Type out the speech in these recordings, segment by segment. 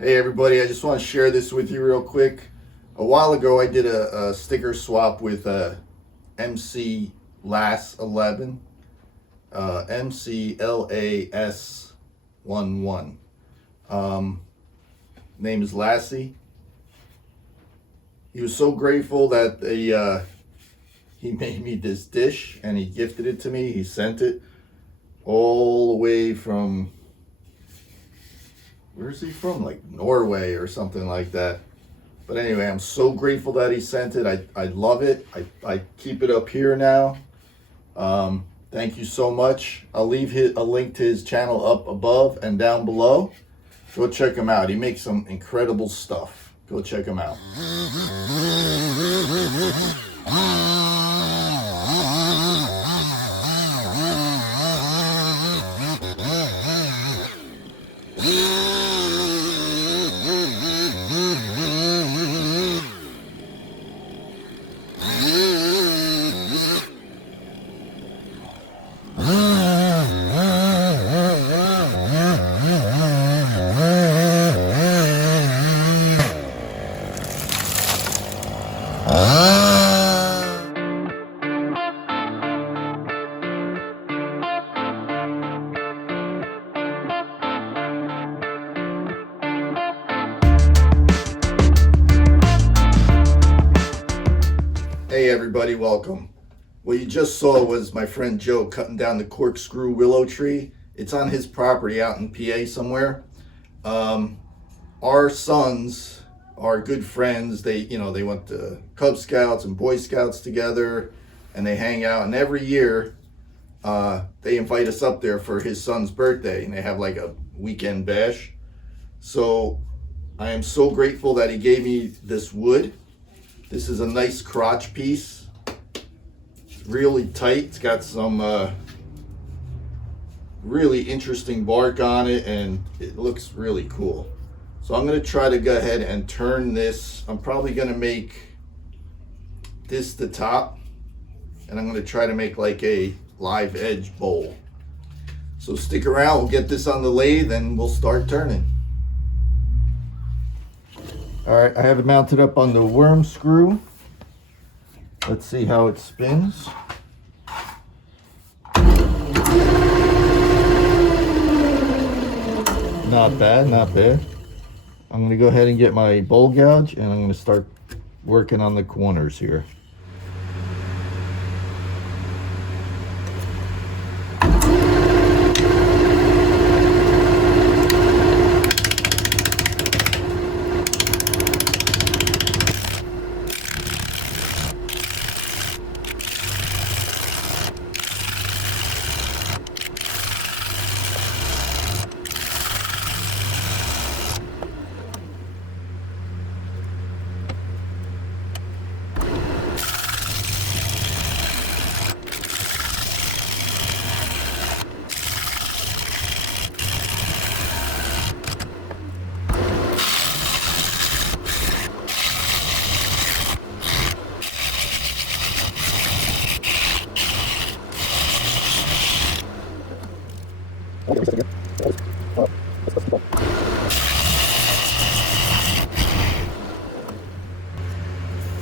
Hey everybody, I just want to share this with you real quick. A while ago I did a sticker swap with MC Las 11, MCLAS11. Name is Lassie. He was so grateful that he made me this dish and he gifted it to me. He sent it all the way from, where's he from? Like Norway or something like that. But anyway, I'm so grateful that he sent it. I love it. I keep it up here now. Thank you so much. I'll leave a link to his channel up above and down below. Go check him out. He makes some incredible stuff. Go check him out. Hey everybody, welcome. What you just saw was my friend Joe cutting down the corkscrew willow tree. It's on his property out in PA somewhere. Our sons are good friends. They went to Cub Scouts and Boy Scouts together, and they hang out. And every year, they invite us up there for his son's birthday, and they have like a weekend bash. So I am so grateful that he gave me this wood. This is a nice crotch piece. It's really tight. It's got some really interesting bark on it, and it looks really cool. So I'm going to try to go ahead and turn this. I'm probably going to make this the top, and I'm going to try to make like a live edge bowl. So stick around. We'll get this on the lathe and we'll start turning. All right, I have it mounted up on the worm screw. Let's see how it spins. Not bad, not bad. I'm gonna go ahead and get my bowl gouge and I'm gonna start working on the corners here.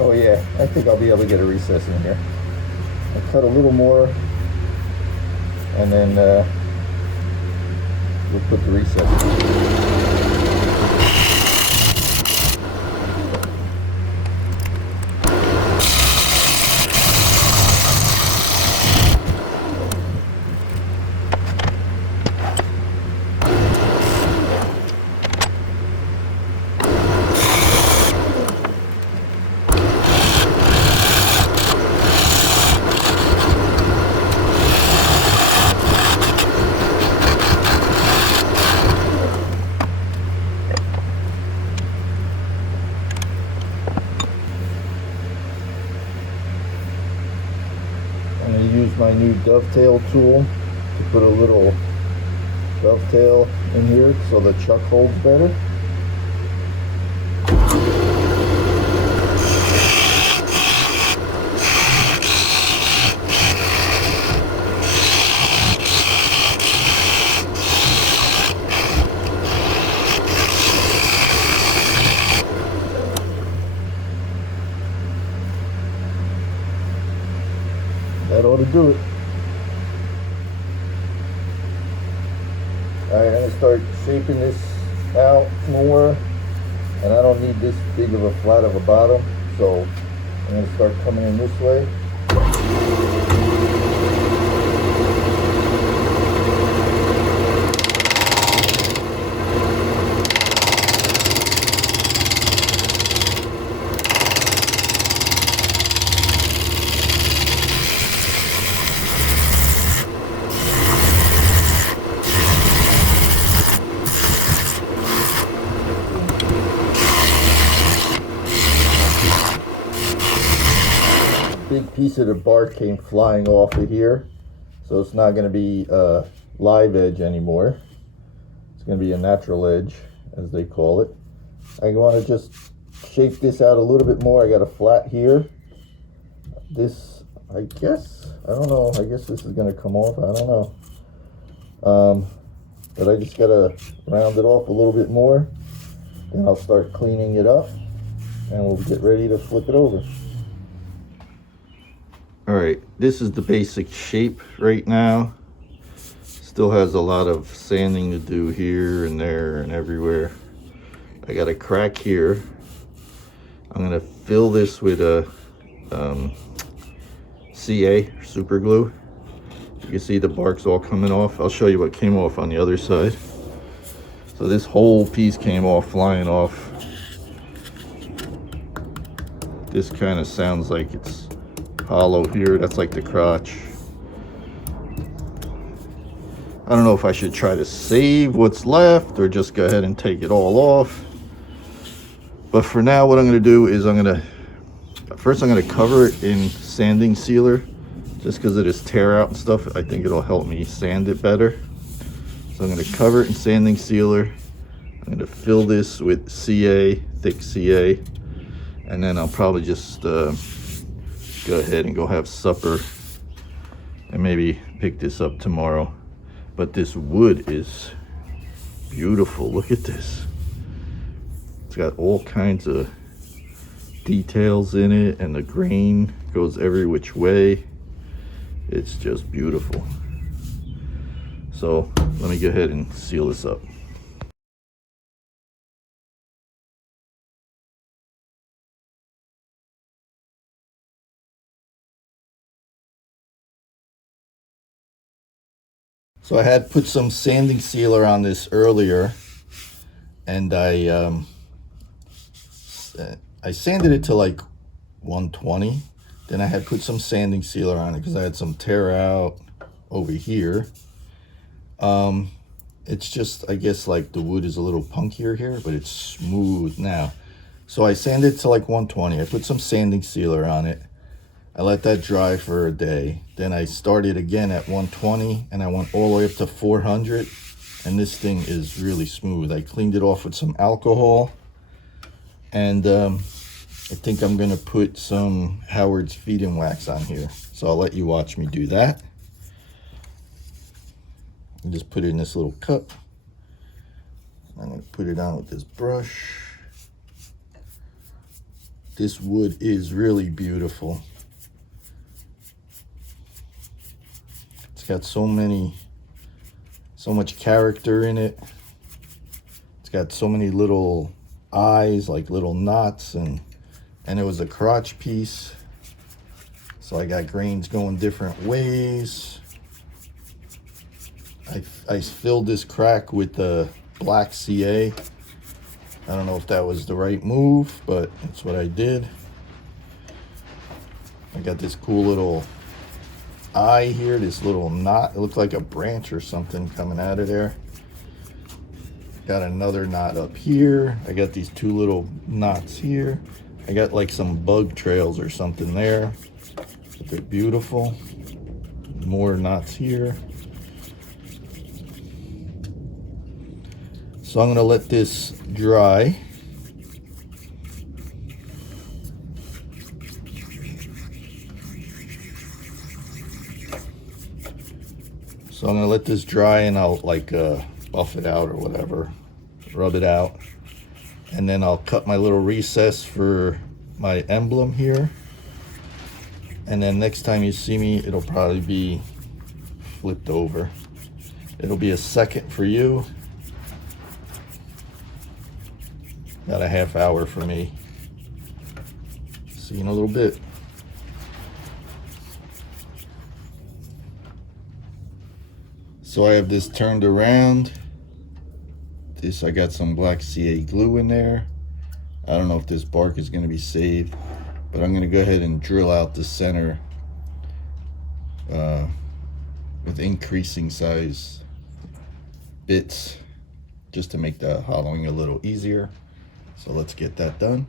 Oh yeah, I think I'll be able to get a recess in here. I'll cut a little more and then we'll put the recess in. Use my new dovetail tool to put a little dovetail in here so the chuck holds better. That ought to do it. Alright, I'm going to start shaping this out more. And I don't need this big of a flat of a bottom. So I'm going to start coming in this way. Big piece of the bark came flying off of here, so it's not going to be a live edge anymore. It's going to be a natural edge, as they call it. I want to just shape this out a little bit more. I got a flat here. This, I guess, I don't know, I guess this is going to come off, I don't know. But I just got to round it off a little bit more, then I'll start cleaning it up, and we'll get ready to flip it over. All right, this is the basic shape right now. Still has a lot of sanding to do here and there and everywhere. I got a crack here. I'm gonna fill this with a CA, super glue. You can see the bark's all coming off. I'll show you what came off on the other side. So this whole piece came off, flying off. This kind of sounds like it's hollow here. That's like the crotch. I don't know if I should try to save what's left or just go ahead and take it all off. But for now, what I'm going to do is I'm going to cover it in sanding sealer, just because of this tear out and stuff. I think it'll help me sand it better. So I'm going to cover it in sanding sealer. I'm going to fill this with CA, thick CA, and then I'll probably just go ahead and go have supper and maybe pick this up tomorrow. But this wood is beautiful. Look at this. It's got all kinds of details in it, and the grain goes every which way. It's just beautiful. So let me go ahead and seal this up. So I had put some sanding sealer on this earlier, and I sanded it to like 120. Then I had put some sanding sealer on it because I had some tear out over here. It's just, I guess, like the wood is a little punkier here, but it's smooth now. So I sanded it to like 120. I put some sanding sealer on it. I let that dry for a day. Then I started again at 120, and I went all the way up to 400, and this thing is really smooth. I cleaned it off with some alcohol, and I think I'm gonna put some Howard's feed-in wax on here. So I'll let you watch me do that. And just put it in this little cup. I'm gonna put it on with this brush. This wood is really beautiful. It's got so much character in it. It's got so many little eyes, like little knots, and it was a crotch piece. So I got grains going different ways. I filled this crack with the black CA. I don't know if that was the right move, but that's what I did. I got this cool little eye here, this little knot. It looked like a branch or something coming out of there. Got another knot up here. I got these two little knots here. I got like some bug trails or something there. But they're beautiful. More knots here. So I'm gonna let this dry. So I'm gonna let this dry, and I'll like buff it out or whatever, rub it out, and then I'll cut my little recess for my emblem here. And then next time you see me, it'll probably be flipped over. It'll be a second for you, about a half hour for me. See you in a little bit. So I have this turned around. This, I got some black CA glue in there. I don't know if this bark is going to be saved, but I'm going to go ahead and drill out the center with increasing size bits just to make the hollowing a little easier. So let's get that done.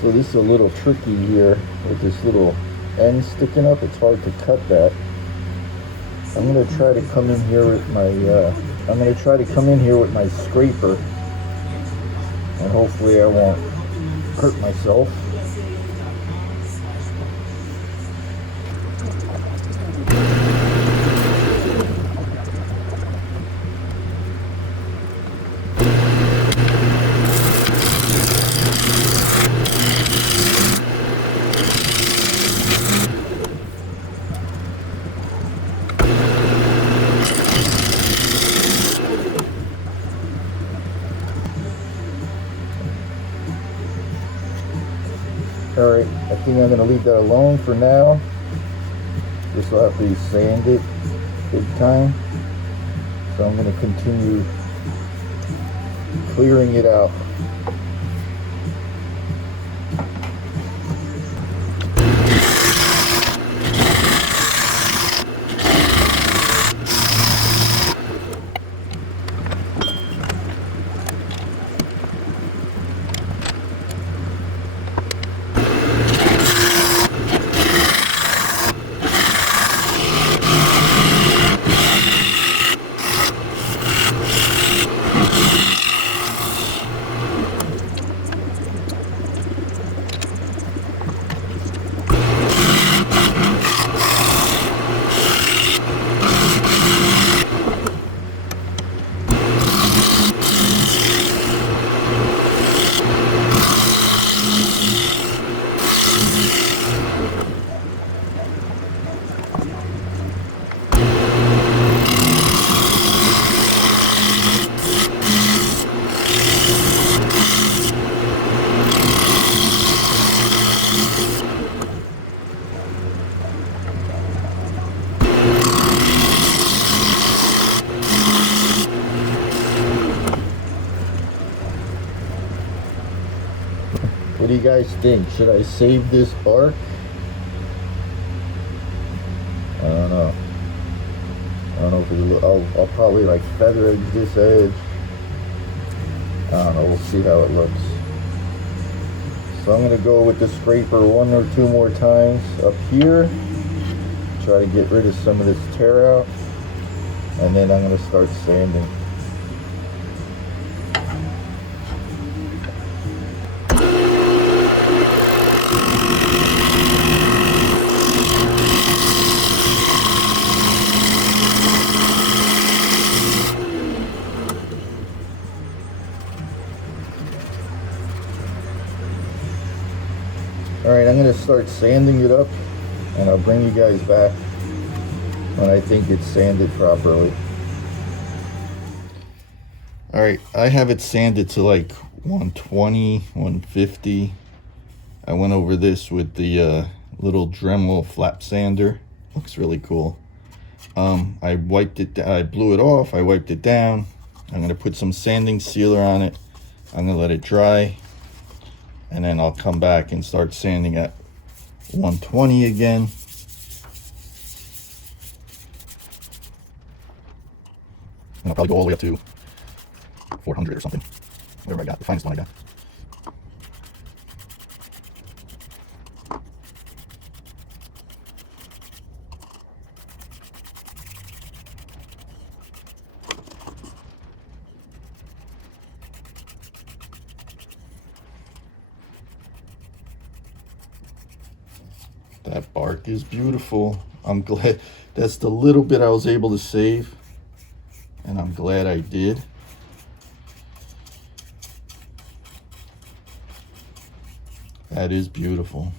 So this is a little tricky here with this little end sticking up. It's hard to cut that. I'm gonna try to come in here with my scraper, and hopefully I won't hurt myself. Alright, I think I'm going to leave that alone for now. This will have to be sanded big time. So I'm going to continue clearing it out. What do you guys think? Should I save this bark? I don't know. I don't know if I'll probably like feather edge this edge. I don't know. We'll see how it looks. So I'm gonna go with the scraper one or two more times up here. Try to get rid of some of this tear out, and then I'm gonna start sanding. Alright, I'm going to start sanding it up, and I'll bring you guys back when I think it's sanded properly. Alright, I have it sanded to like 120, 150. I went over this with the little Dremel flap sander. Looks really cool. I wiped it, I blew it off, I wiped it down. I'm gonna put some sanding sealer on it. I'm gonna let it dry, and then I'll come back and start sanding at 120 again. And I'll probably go all the way up to 400 or something. Whatever I got, the finest one I got. That bark is beautiful. I'm glad that's the little bit I was able to save, and I'm glad I did. That is beautiful.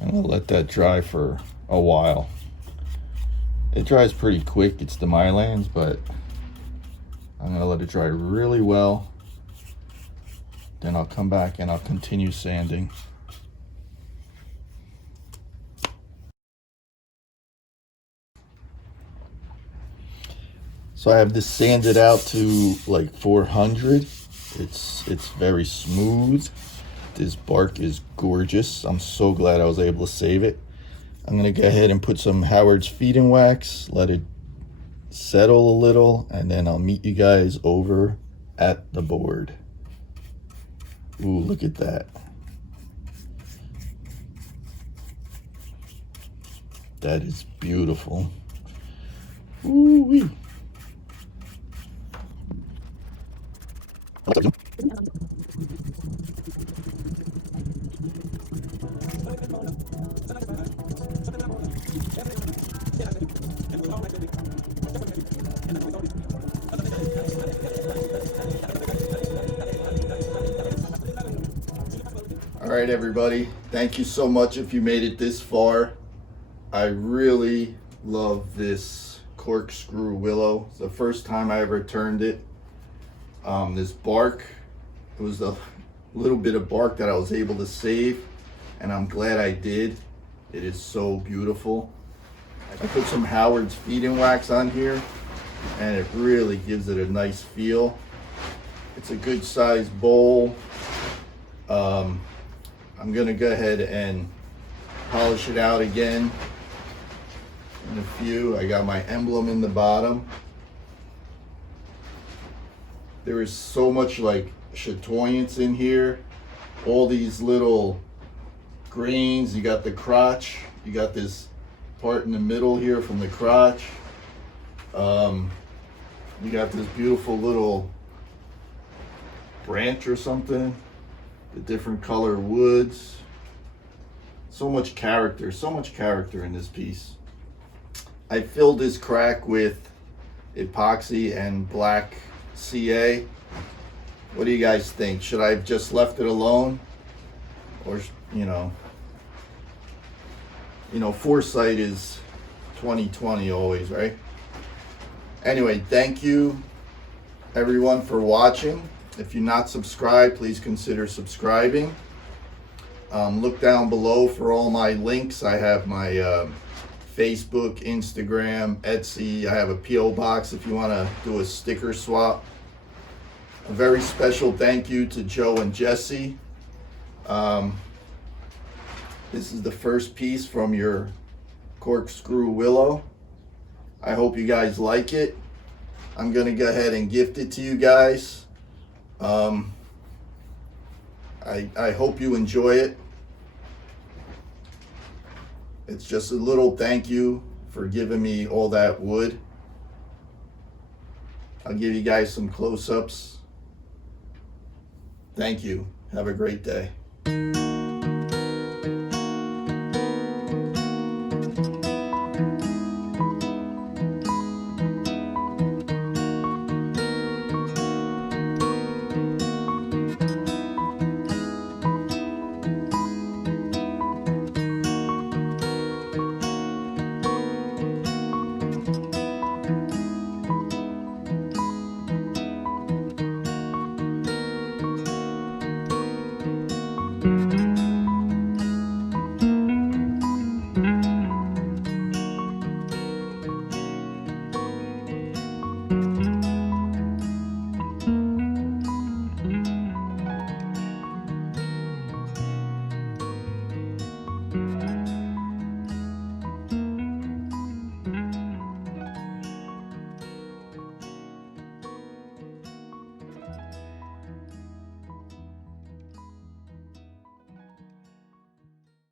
I'm gonna let that dry for a while. It dries pretty quick, it's the Mylands, but I'm gonna let it dry really well. Then I'll come back and I'll continue sanding. So I have this sanded out to like 400. It's very smooth. This bark is gorgeous. I'm so glad I was able to save it. I'm gonna go ahead and put some Howard's feeding wax, let it settle a little, and then I'll meet you guys over at the board. Ooh, look at that. That is beautiful. Ooh-wee. What's up, All right, everybody. Thank you so much if you made it this far. I really love this corkscrew willow. It's the first time I ever turned it. This bark, it was a little bit of bark that I was able to save, and I'm glad I did. It is so beautiful. I put some Howard's feeding wax on here, and it really gives it a nice feel. It's a good sized bowl. I'm gonna go ahead and polish it out again in a few. I got my emblem in the bottom. There is so much like chatoyance in here. All these little grains. You got the crotch. You got this part in the middle here from the crotch. You got this beautiful little branch or something. The different color woods. So much character in this piece. I filled this crack with epoxy and black CA. What do you guys think? Should I have just left it alone? Or, you know, foresight is 2020 always, right? Anyway, thank you everyone for watching. If you're not subscribed, please consider subscribing. Look down below for all my links. I have my Facebook, Instagram, Etsy. I have a PO box if you want to do a sticker swap. A very special thank you to Joe and Jesse. This is the first piece from your corkscrew willow. I hope you guys like it. I'm going to go ahead and gift it to you guys. I hope you enjoy it. It's just a little thank you for giving me all that wood. I'll give you guys some close-ups. Thank you. Have a great day.